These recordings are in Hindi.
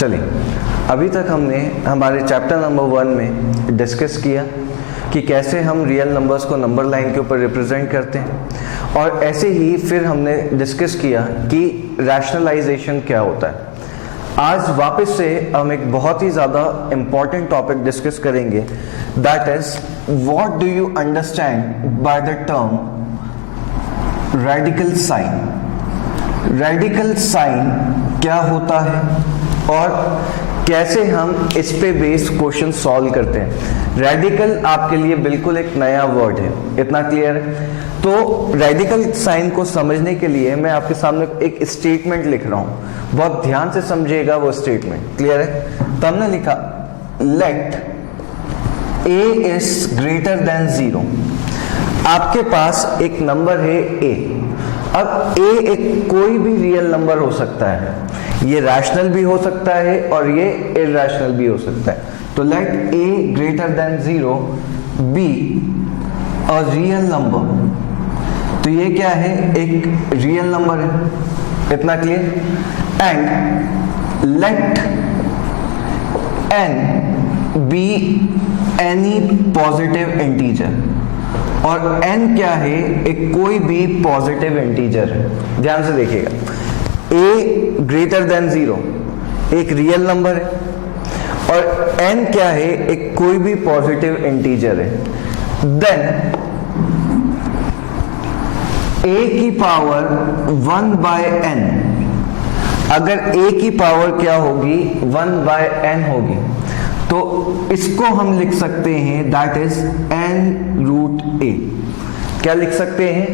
चलिए, अभी तक हमने हमारे चैप्टर नंबर 1 में डिस्कस किया कि कैसे हम रियल नंबर्स को नंबर लाइन के ऊपर रिप्रेजेंट करते हैं, और ऐसे ही फिर हमने डिस्कस किया कि रैशनलाइजेशन क्या होता है। आज वापस से हम एक बहुत ही ज़्यादा इम्पॉर्टेंट टॉपिक डिस्कस करेंगे, that is what do you understand by the term radical sign. Radical sign क्या होता है और कैसे हम इस पे बेस्ड क्वेश्चन सॉल्व करते हैं। रेडिकल आपके लिए बिल्कुल एक नया वर्ड है, इतना क्लियर है? तो रेडिकल साइन को समझने के लिए मैं आपके सामने एक स्टेटमेंट लिख रहा हूं, बहुत ध्यान से समझिएगा वो स्टेटमेंट। क्लियर है? तो हमने लिखा let a is greater than 0। आपके पास एक नंबर है a। अब a एक कोई भी रियल नंबर हो सकता है, ये रैशनल भी हो सकता है और ये इरैशनल भी हो सकता है। तो let a greater than 0 be a real number. तो ये क्या है? एक रियल नंबर है, इतना clear? And let n be any positive integer. और n क्या है? एक कोई भी पॉजिटिव इंटीजर है। ध्यान से देखिएगा, a ग्रेटर देन 0 एक रियल नंबर है और n क्या है? एक कोई भी पॉजिटिव इंटीजर है। देन a की पावर 1/n, अगर a की पावर क्या होगी? 1/n होगी। तो इसको हम लिख सकते हैं दैट इज n√a। क्या लिख सकते हैं?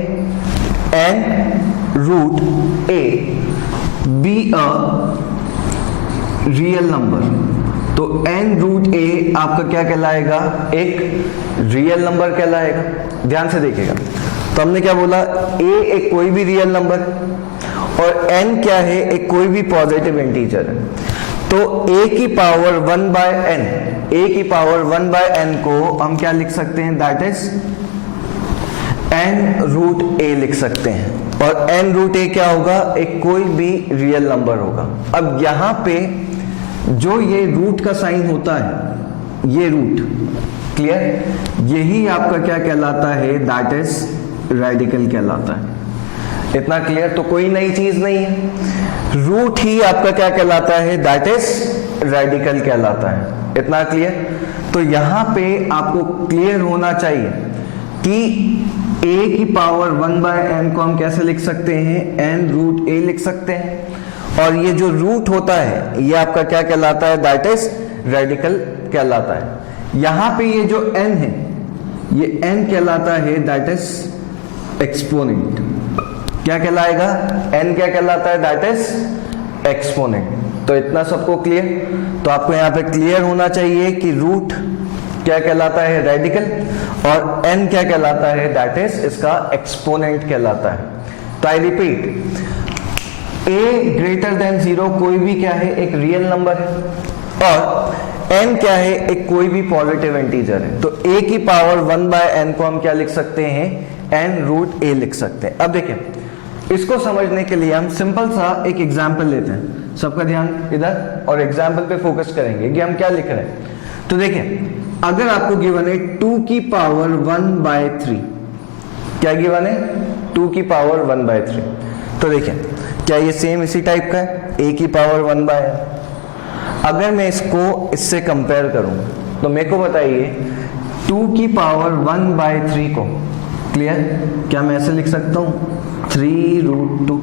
n√a B a real number. तो n√a आपका क्या कहलाएगा? एक रियल नंबर कहलाएगा। ध्यान से देखिएगा, तो हमने क्या बोला? a एक कोई भी रियल नंबर और n क्या है? एक कोई भी पॉजिटिव इंटीजर है। तो a की पावर 1/n, a की पावर 1/n को हम क्या लिख सकते हैं? दैट इज n√a लिख सकते हैं। और n√a क्या होगा? एक कोई भी रियल नंबर होगा। अब यहां पे जो ये रूट का साइन होता है, ये रूट, क्लियर? यही आपका क्या कहलाता है? दैट इज रेडिकल कहलाता है। इतना क्लियर? तो कोई नई चीज नहीं है, रूट ही आपका क्या कहलाता है? दैट इज रेडिकल कहलाता है। इतना क्लियर? तो यहां पे आपको क्लियर होना चाहिए कि a की पावर 1/n को हम कैसे लिख सकते हैं? n√a लिख सकते हैं। और ये जो रूट होता है ये आपका क्या कहलाता है? दैट इज रेडिकल कहलाता है। यहां पे ये जो n है, ये n कहलाता है दैट इज एक्सपोनेंट। क्या कहलाएगा? n क्या कहलाता है? That is exponent. तो इतना सबको क्लियर? तो आपको यहाँ पे क्लियर होना चाहिए कि रूट क्या कहलाता है? रेडिकल, और n क्या कहलाता है? दैट इज इसका एक्सपोनेंट कहलाता है। तो I repeat, a greater than 0 कोई भी क्या है? एक रियल नंबर है, और n क्या है? एक कोई भी पॉजिटिव इंटीजर है। तो a की पावर 1/n को हम क्या लिख सकते हैं? n√a लिख सकते हैं। अब देखिए, इसको समझने के लिए हम सिंपल सा एक एग्जाम्पल लेते हैं। सबका ध्यान इधर, और एग्जाम्पल पे फोकस करेंगे कि हम क्या लिख रहे हैं। तो देखिए, अगर आपको गिवन है 2 की पावर 1/3, क्या गिवन है? 2 की पावर 1/3। तो देखिए, क्या ये सेम इसी टाइप का है? a की पावर 1/n। अगर मैं इसको इससे कंपेयर करूं तो मेरे को बताइए, 2 की पावर 1/3 को, क्लियर, क्या मैं ऐसे लिख सकता हूं? 3√2।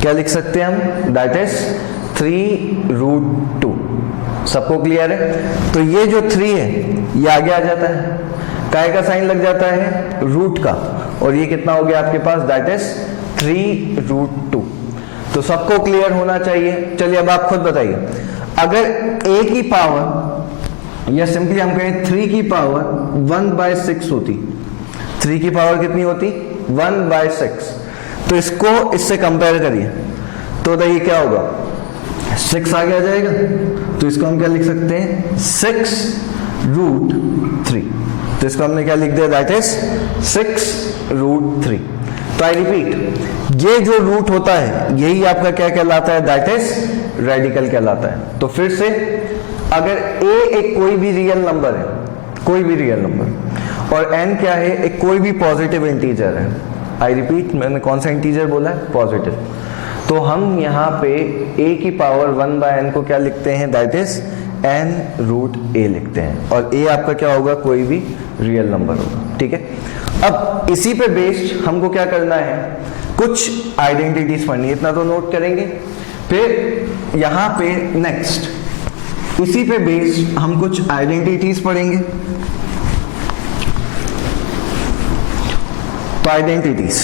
क्या लिख सकते हैं हम? That is 3√2। सबको क्लियर है? तो ये जो 3 है ये आगे आ जाता है, काय का साइन लग जाता है? रूट का, और ये कितना हो गया आपके पास? That is 3√2। तो सबको क्लियर होना चाहिए। चलिए अब आप खुद बताइए, अगर a की पावर, या सिंपली हम कहें 3 की पावर 1/6 होती, 3 की पावर कितनी होती? 1/6। तो इसको इससे कंपेयर करिए, तो देखिए क्या होगा? 6 आगे आ जाएगा। तो इसको हम क्या लिख सकते हैं? 6√3। तो इसको हमने क्या लिख दिया? That is 6√3। तो आई रिपीट, ये जो रूट होता है यही आपका क्या कहलाता है? दैट इज रेडिकल कहलाता है। तो फिर से अगर a एक कोई भी रियल नंबर है, कोई भी रियल नंबर, और n क्या है, एक कोई भी पॉजिटिव इंटीजर है, आई रिपीट, मैंने कौन सा इंटीजर बोला है, पॉजिटिव, तो हम यहाँ पे a की पावर 1/n को क्या लिखते हैं, that is n root a लिखते हैं, और a आपका क्या होगा, कोई भी रियल नंबर होगा, ठीक है। अब इसी पे बेस्ड हमको क्या करना है, कुछ आइडेंटिटीज पढ़नी है, इतना तो नोट करेंगे। फिर यहाँ पे नेक्स्ट इसी पे बेस्ड हम कुछ आइडेंटिटीज पढ़ेंगे। तो आइडेंटिटीज,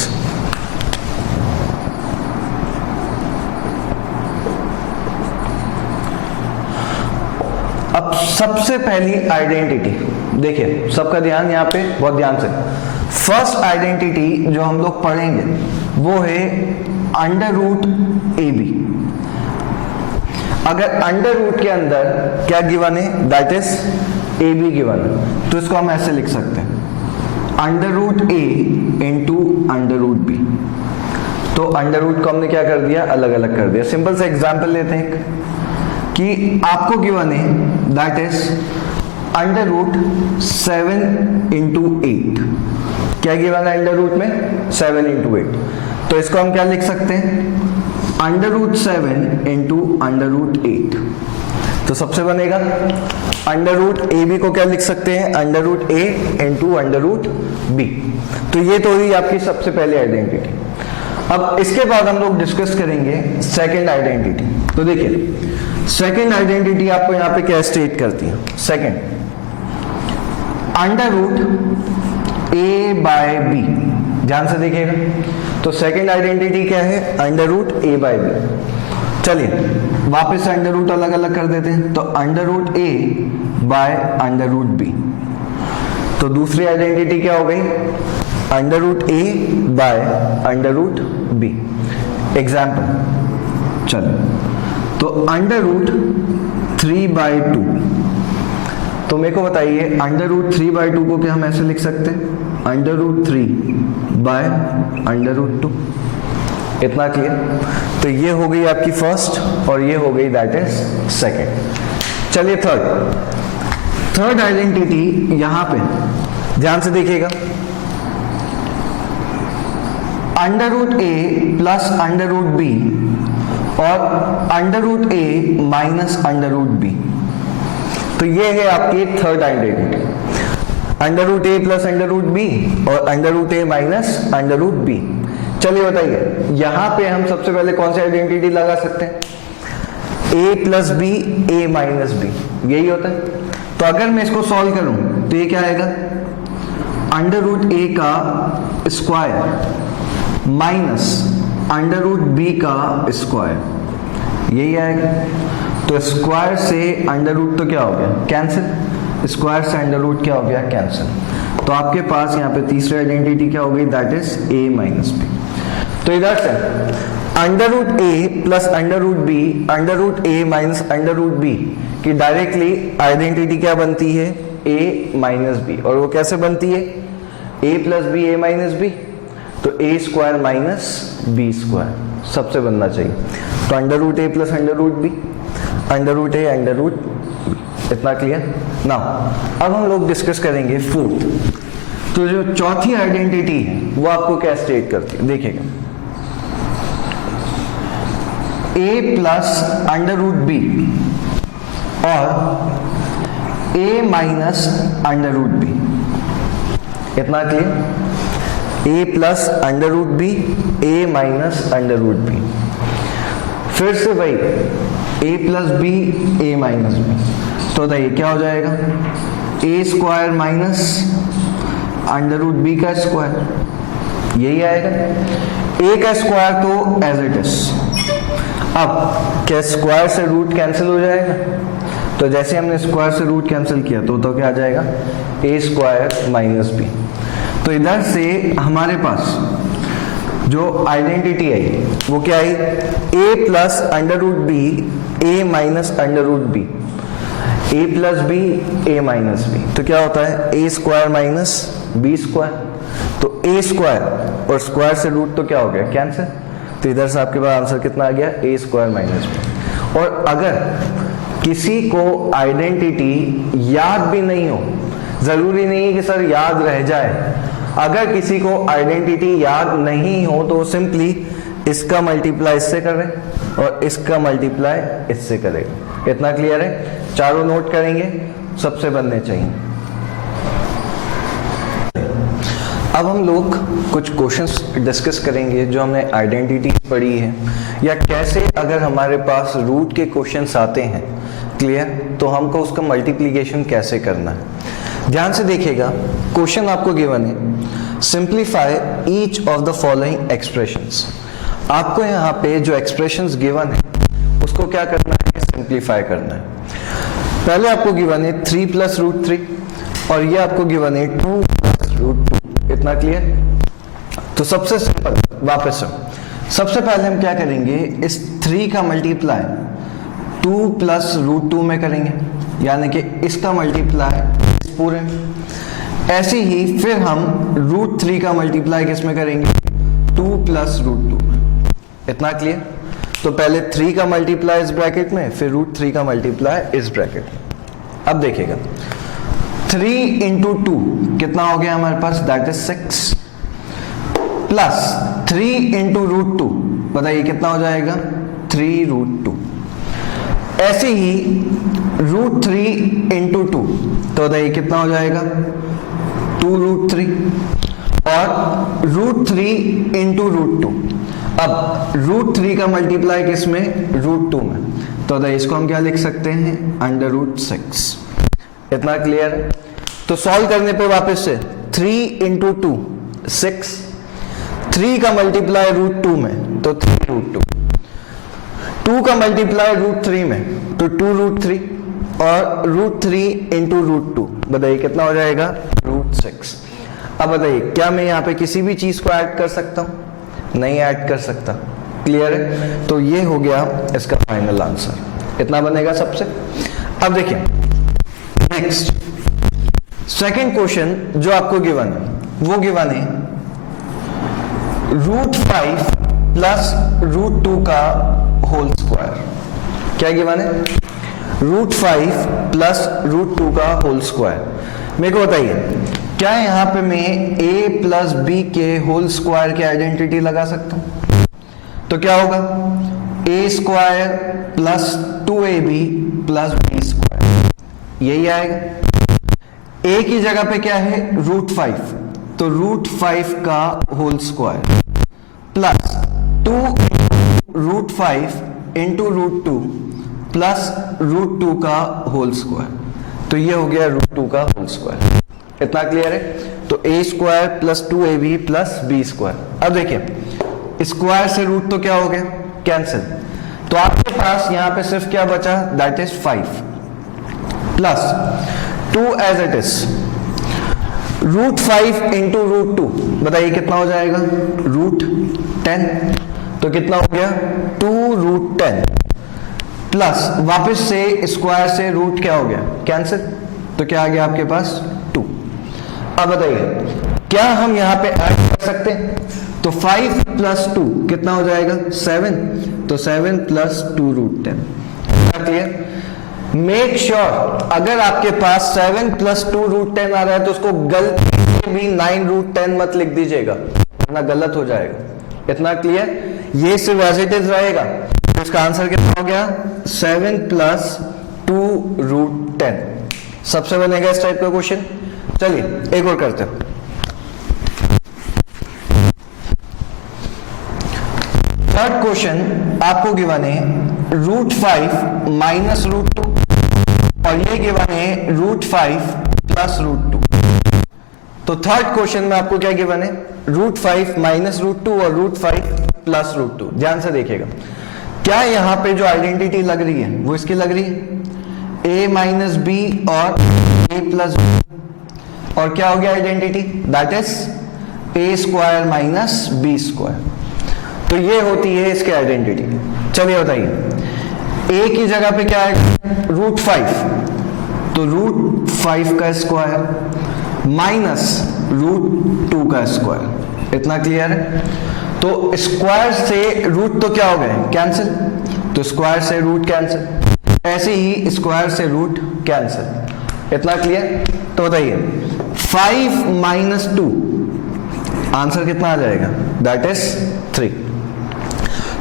अब सबसे पहली आइडेंटिटी देखिए, सबका ध्यान यहाँ पे बहुत ध्यान से, फर्स्ट आइडेंटिटी जो हम लोग पढ़ेंगे वो है अंडर रूट ए बी। अगर अंडर रूट के अंदर क्या गिवन है, that is A be given है, तो इसको हम ऐसे लिख सकते हैं, अंडर रूट ए इंटू अंडर रूट बी। तो अंडर रूट को हमने क्या कर दिया, अलग अलग कर दिया। सिंपल सा एग्जांपल लेते हैं कि आपको गिवन है that is under root 7 into 8। क्या गिवन है अंडर रूट में, 7 इंटू 8। तो इसको हम क्या लिख सकते हैं, under root 7 into under root 8। तो सबसे बनेगा अंडर रूट ए बी को क्या लिख सकते हैं, अंडर रूट ए इंटू अंडर रूट बी। तो ये तो हुई आपकी सबसे पहली आइडेंटिटी। अब इसके बाद हम लोग डिस्कस करेंगे सेकेंड आइडेंटिटी। तो देखिए सेकेंड आइडेंटिटी आपको यहाँ पे क्या स्टेट करती है, second under root a bye B, ध्यान से देखिएगा। तो सेकेंड आइडेंटिटी क्या है, under root a bye B. चलिए वापस से अंडर रूट अलग अलग कर देते हैं, तो under root a by under root b. तो दूसरी आइडेंटिटी क्या हो गई, under root a by under root b. Example, चलिए तो अंडर रूट 3/2। तो मेरे को बताइए अंडर रूट 3/2 को क्या हम ऐसे लिख सकते हैं, under root 3 by under root 2। इतना क्लियर। तो ये हो गई आपकी फर्स्ट और ये हो गई दैट इज सेकेंड। चलिए थर्ड आइडेंटिटी यहां पे ध्यान से देखिएगा, under root a plus under root b और under root a minus under root b. तो ये है आपकी third identity, under root a plus under root b और under root a minus under root B. चलिए बताइए यहां पे हम सबसे पहले कौन सी आइडेंटिटी लगा सकते हैं, ए plus b a minus B, यही होता है। तो अगर मैं इसको सॉल्व करूं तो ये क्या आएगा, अंडर रूट ए का square minus under root b का स्क्वायर, यही आएगा। तो स्क्वायर से अंडर रूट तो क्या हो गया, कैंसिल, स्क्वायर से अंडर रूट क्या हो गया, कैंसिल। तो आपके पास यहाँ पे तीसरी आइडेंटिटी क्या हो गई, that is a minus b. तो इधर से under root a plus under root b, under root a minus under root b की डायरेक्टली आइडेंटिटी क्या बनती है, ए माइनस बी। और वो कैसे बनती है, a plus b a minus b, तो a square minus b square सबसे बनना चाहिए। तो under root a plus under root b, under root a under root, इतना क्लियर ना। अब हम लोग डिस्कस करेंगे फोर्थ। तो जो चौथी आइडेंटिटी है वो आपको क्या स्टेट करती है, देखिएगा a plus under root b और a minus under root b, इतना clear, a plus under root b a minus under root b. फिर से वही a plus b a minus b, तो बताइए क्या हो जाएगा, a square minus under root b का स्क्वायर, यही आएगा। ए का स्क्वायर तो एज इट इज, अब क्या स्क्वायर से रूट कैंसिल हो जाएगा, तो जैसे हमने स्क्वायर से रूट कैंसिल किया तो क्या आ जाएगा, ए स्क्वायर माइनस बी। तो इधर से हमारे पास जो आइडेंटिटी आई वो क्या आई, ए plus under root b a minus under root b, A plus b a minus b. तो क्या होता है, ए स्क्वायर माइनस बी स्क्वायर। तो ए स्क्वायर और स्क्वायर से रूट तो क्या हो गया, कैंसिल। तो इधर से आपके पास आंसर कितना आ गया, ए स्क्वायर माइनस बी। और अगर किसी को आइडेंटिटी याद भी नहीं हो, जरूरी नहीं है कि सर याद रह जाए, अगर किसी को आइडेंटिटी याद नहीं हो तो सिंपली इसका मल्टीप्लाई इससे करें और इसका मल्टीप्लाई इससे करें। इतना क्लियर है? चारों नोट करेंगे, सबसे बनने चाहिए। अब हम लोग कुछ क्वेश्चंस डिस्कस करेंगे जो हमने आइडेंटिटी पढ़ी है, या कैसे अगर हमारे पास रूट के क्वेश्चंस आते हैं, क्लियर, तो हमको उसका मल्टीप्लिकेशन कैसे करना है। ध्यान से देखिएगा, क्वेश्चन आपको गिवन है, simplify each of the following expressions. आपको यहाँ पे जो एक्सप्रेशंस गिवन है उसको क्या करना है, सिंप्लीफाई करना है। पहले आपको गिवन है 3 + √3 और ये आपको गिवन है 2 + √2। इतना क्लियर? तो सबसे सिंपल, वापस से सबसे पहले हम क्या करेंगे, इस 3 का मल्टीप्लाई 2 + √2 में करेंगे, यानी कि इसका मल्टीप्लाई इस पूरे में। ऐसे ही फिर हम √3 का मल्टीप्लाई किस में करेंगे, 2 + √2 में। इतना क्लियर? तो पहले 3 का मल्टीप्लाई इस ब्रैकेट में, फिर √3 का मल्टीप्लाई इस ब्रैकेट में। अब देखिएगा 3 × 2 कितना हो गया हमारे पास, दैट इज 6, प्लस 3 × √2 बताइए कितना हो जाएगा, 3 √2। ऐसे ही √3 × 2 तो बताइए कितना हो जाएगा, 2 √3 और √3 × √2। अब √3 का मल्टीप्लाई किस में, √2 में, तो इसको हम क्या लिख सकते हैं, √6। इतना क्लियर है? तो सॉल्व करने पे वापस से 3 × 2 6, 3 का मल्टीप्लाई √2 में तो 3 √2, 2 का मल्टीप्लाई √3 में तो 2 √3 और √3 × √2 बताइए कितना हो जाएगा, √6। अब बताइए क्या मैं यहाँ पे किसी भी चीज को ऐड कर सकता हूँ, नहीं ऐड कर सकता। क्लियर है? तो ये हो गया इसका फाइनल आंसर, इतना बनेगा सबसे। अब देखिए नेक्स्ट सेकंड क्वेश्चन जो आपको गिवन है, वो गिवन है √5 + √2 का होल स्क्वायर। क्या गिवन है, √5 + √2 का होल स्क्वायर। मेरे को बताइए क्या यहाँ पे मैं a + b के होल स्क्वायर की आइडेंटिटी लगा सकता हूं? तो क्या होगा, a² + 2ab + b², यही आएगा। a की जगह पे क्या है, √5, तो √5 का होल स्क्वायर प्लस 2 √5 × √2 प्लस √2 का होल स्क्वायर, तो ये हो गया √2 का होल स्क्वायर। इतना क्लियर है? तो a² + 2ab + b²। अब देखिए स्क्वायर से रूट तो क्या हो गया, कैंसिल, तो आपके पास यहां पे सिर्फ क्या बचा, that is 5 plus 2 as it is √5 × √2 बताइए कितना हो जाएगा, √10, तो कितना हो गया 2 √10 प्लस वापस से स्क्वायर से रूट क्या हो गया, कैंसिल, तो क्या आ गया आपके पास 2। अब बताइए क्या हम यहां पे ऐड कर सकते हैं, तो 5 + 2 कितना हो जाएगा 7, तो 7 + 2 √10। क्लियर? मेक श्योर अगर आपके पास 7 + 2 √10 आ रहा है तो उसको गलती से भी 9 √10 मत लिख दीजिएगा, वरना गलत हो जाएगा। इतना क्लियर? ये सिर्फ एज इट इज रहेगा, तो इसका आंसर कितना हो गया, 7 + 2 √10। सबसे बनेगा इस टाइप का क्वेश्चन। चलिए एक और करते हैं। थर्ड क्वेश्चन आपको गिवन है √5 - √2 और ये गिवन है √5 + √2। तो थर्ड क्वेश्चन में आपको क्या गिवन है, √5 - √2 और √5 + √2। ध्यान से देखिएगा, क्या यहां पे जो आइडेंटिटी लग रही है वो इसकी लग रही है, a - b और a + b, और क्या हो गया identity, that is a² - b²। तो ये होती है इसकी आइडेंटिटी। चलिए बताइए a की जगह पे क्या है, √5, तो √5 का स्क्वायर माइनस √2 का स्क्वायर। इतना क्लियर है? तो स्क्वायर से रूट तो क्या हो गए, कैंसिल, तो स्क्वायर से रूट कैंसिल, ऐसे ही स्क्वायर से रूट कैंसिल। इतना क्लियर? तो बताइए 5 माइनस 2 आंसर कितना आ जाएगा? That is 3।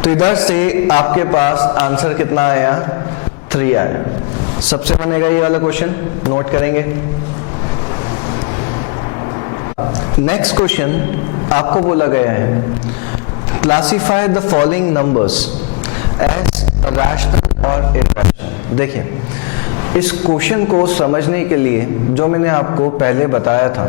तो इधर से आपके पास आंसर कितना आया? 3 आया। सबसे बनेगा ये वाला क्वेश्चन, नोट करेंगे। नेक्स्ट क्वेश्चन आपको बोला गया है classify the following numbers as rational और इरैशनल। देखिए इस क्वेश्चन को समझने के लिए जो मैंने आपको पहले बताया था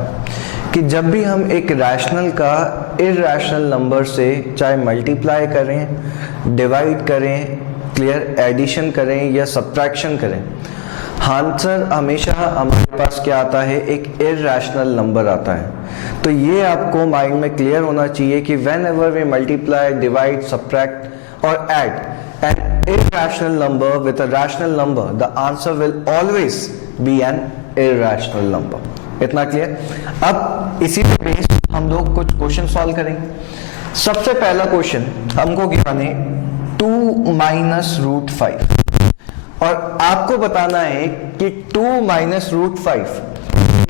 कि जब भी हम एक रैशनल का इरैशनल नंबर से चाहे मल्टीप्लाई करें, डिवाइड करें, क्लियर, एडिशन करें या सब्ट्रैक्शन करें, आंसर हमेशा हमारे पास क्या आता है? एक इरैशनल नंबर आता है। तो ये आपको माइंड में क्लियर होना चाहिए कि whenever we multiply, divide, subtract और add an irrational number with a rational number, the answer will always be an irrational number. इतना क्लियर? अब इसी पे बेस्ड हम लोग कुछ क्वेश्चन सॉल्व करेंगे। सबसे पहला क्वेश्चन हमको गिवन है 2 माइनस रूट 5 और आपको बताना है कि 2 माइनस रूट 5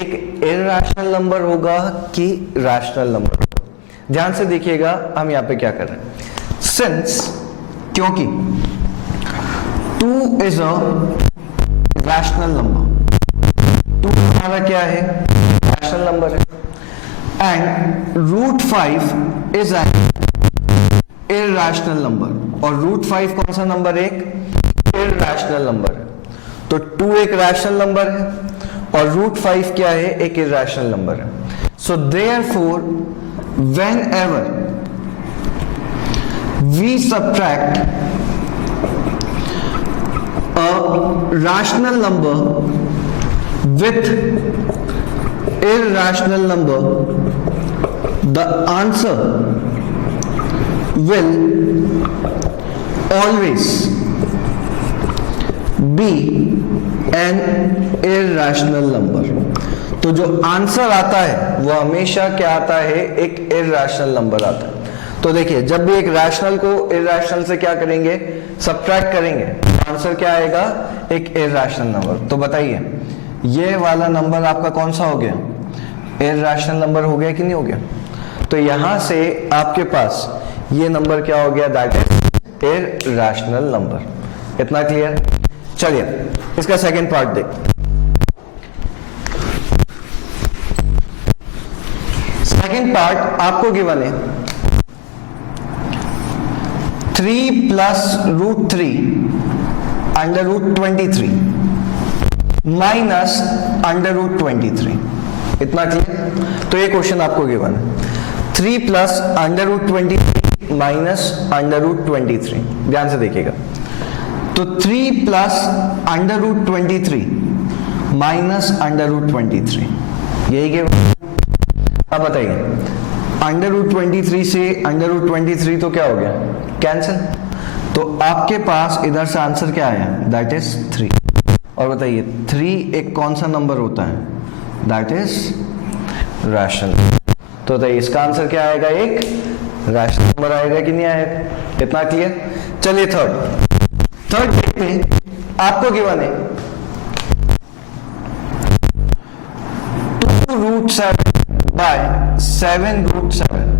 एक इरैशनल नंबर होगा कि रैशनल नंबर होगा। ध्यान से देखिएगा हम यहां पे क्या कर रहे हैं। सिंस, क्योंकि 2 इज अ रैशनल नंबर, 2 हमारा क्या है? रैशनल नंबर है, and root 5 is an irrational number. और रूट 5 कौन सा नंबर? एक इरैशनल नंबर है। तो 2 एक रैशनल नंबर है और रूट 5 क्या है? एक इरैशनल नंबर है। So therefore whenever we subtract a rational number with irrational number, the answer will always be an irrational number। तो जो आंसर आता है वो हमेशा क्या आता है? एक इरैशनल नंबर आता है। तो देखिए जब भी एक रैशनल को इरैशनल से क्या करेंगे? सब्ट्रैक्ट करेंगे, आंसर क्या आएगा? एक इरैशनल नंबर। तो बताइए ये वाला नंबर आपका कौन सा हो गया? इरैशनल नंबर हो गया कि नहीं हो गया? तो यहां से आपके पास ये नंबर क्या हो गया? That is irrational number. इतना क्लियर? चलिए इसका सेकंड पार्ट देख। सेकंड पार्ट आपको गिवन है 3 plus root 3 under root 23 minus under root 23। इतना क्लियर? तो ये क्वेश्चन आपको गिवन है 3 plus under root 23 minus under root 23। ध्यान से देखिएगा। तो 3 plus under root 23 minus under root 23, यही गिवन। अब बताइए अंडर रूट 23 से अंडर रूट 23 तो क्या हो गया? कैंसिल। तो आपके पास इधर से आंसर क्या आया? That is 3। और बताइए 3 एक कौन सा नंबर होता है? That is rational. तो बताइए इसका आंसर क्या आएगा? एक रैशनल नंबर आएगा कि नहीं आएगा? इतना क्लियर? चलिए थर्ड देखते हैं। आपको गिवन है 2 रूट 7 बाय 7 रूट 7।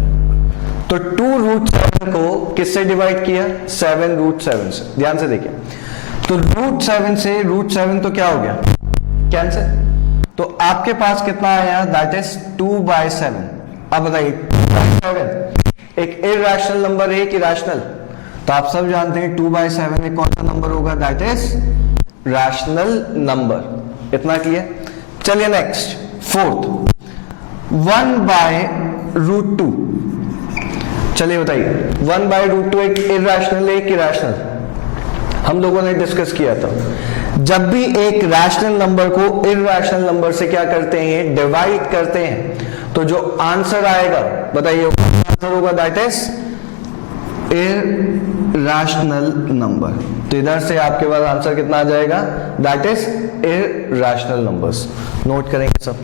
तो 2 रूट 7 को किससे डिवाइड किया? 7 रूट 7 से। ध्यान से देखिए तो रूट 7 से रूट 7 तो क्या हो गया? कैंसिल। तो आपके पास कितना आया? That is 2 by 7। अब बताइए 2 बाय 7 एक इरैशनल नंबर है कि रैशनल? तो आप सब जानते हैं 2 बाय 7 एक कौन सा नंबर होगा? That is rational number. इतना क्लियर? चलिए नेक्स्ट फोर्थ 1 बाय रूट 2। चलिए बताइए 1 बाय रूट 2 एक इरैशनल है कि रैशनल? हम लोगों ने डिस्कस किया था जब भी एक रैशनल नंबर को इरैशनल नंबर से क्या करते हैं? डिवाइड करते हैं, तो जो आंसर आएगा बताइए आंसर होगा दैट इज इरैशनल नंबर। तो इधर से आपके पास आंसर कितना आ जाएगा? That is irrational numbers. Note करेंगे सब।